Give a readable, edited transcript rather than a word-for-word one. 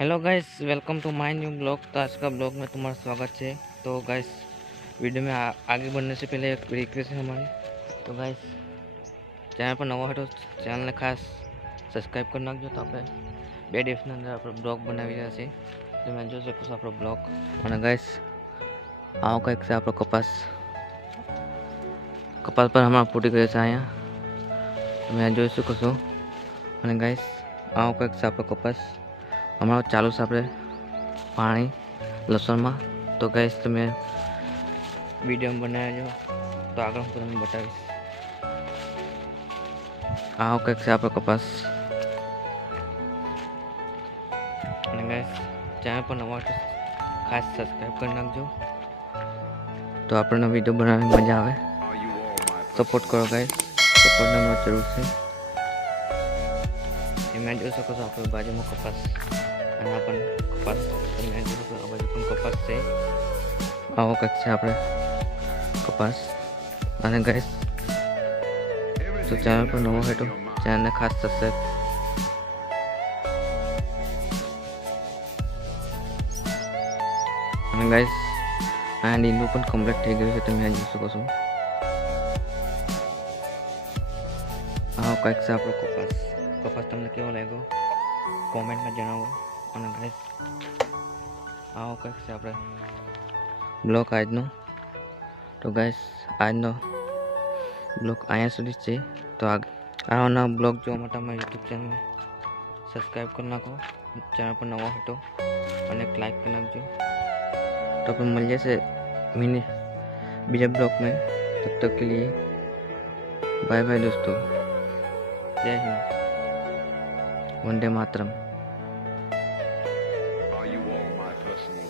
Hello guys, welcome to my new blog. तो आज का ब्लॉग में तुम्हारा स्वागत है। तो गाइस, वीडियो में आगे बढ़ने से पहले एक रिक्वेस्ट है हमारी। तो गाइस, चैनल पर नवा है तो चैनल ने खास सब्सक्राइब कर नाखજો। तो આપણે બે દિવસની અંદર આપણે બ્લોગ બનાવી રહ્યા છીએ। તમે જોઈ શકો છો આપણો બ્લોગ। અને ગાઈસ, આવો કંઈક છે આપણો કપાસ પર હમણાં ફૂટી ગયો છે અહીંયા, તમે જોઈ શકો છો। અને ગાઈસ, આવો કંઈક છે આપણો કપાસ हमारा चालू से આપણે પાણી લસણમાં। તો ગાઈસ, તમે વિડીયો બનાવજો તો આગળ હું તમને બતાવીશ। આવો કંઈક છે આપણો કપાસ। અને ગાઈસ, ચેનલ પર નવા તો ખાસ સબસ્ક્રાઈબ કરી નાખજો તો આપણને વિડીયો બનાવવાની મજા આવે। સપોર્ટ કરો ગાઈસ, સપોર્ટની મને જરૂર છે। તમે જોઈ શકો છો આપણે બાજુમાં કપાસ, અને આ પણ કપાસ, તમે જોઈ શકો આ બાજુ પણ કપાસ છે। આવો કંઈક છે આપણે કપાસ। અને ગાઈસ, તો ચેનલ પર નવો હોય તો ચેનલને ખાસ સબસ્ક્રાઈબ। અને ગાઈસ, આ લીલું પણ કમ્પ્લીટ થઈ ગયું છે, તમે જોઈ શકો છો। આવો કંઈક છે આપણો કપાસ। કપાસ તમને કેવો લાગ્યો કોમેન્ટમાં જણાવો। અને ગાઈસ, આવો કંઈક છે આપણે બ્લોગ આજનો। તો ગાઈસ, આજનો બ્લોગ અહીંયા સુધી જ છે। તો આવા બ્લોગ જોવા માટે અમારા યુટ્યુબ ચેનલને સબસ્ક્રાઈબ કરી નાખો। ચેનલ પર નવા હોય તો અને એક લાઈક કરી નાખજો। तो अपन मिल जैसे मिनी बीजा ब्लॉग में। तब तक के लिए बाय बाय दोस्तों। जय Hind, Vande Mataram. Are you all my personal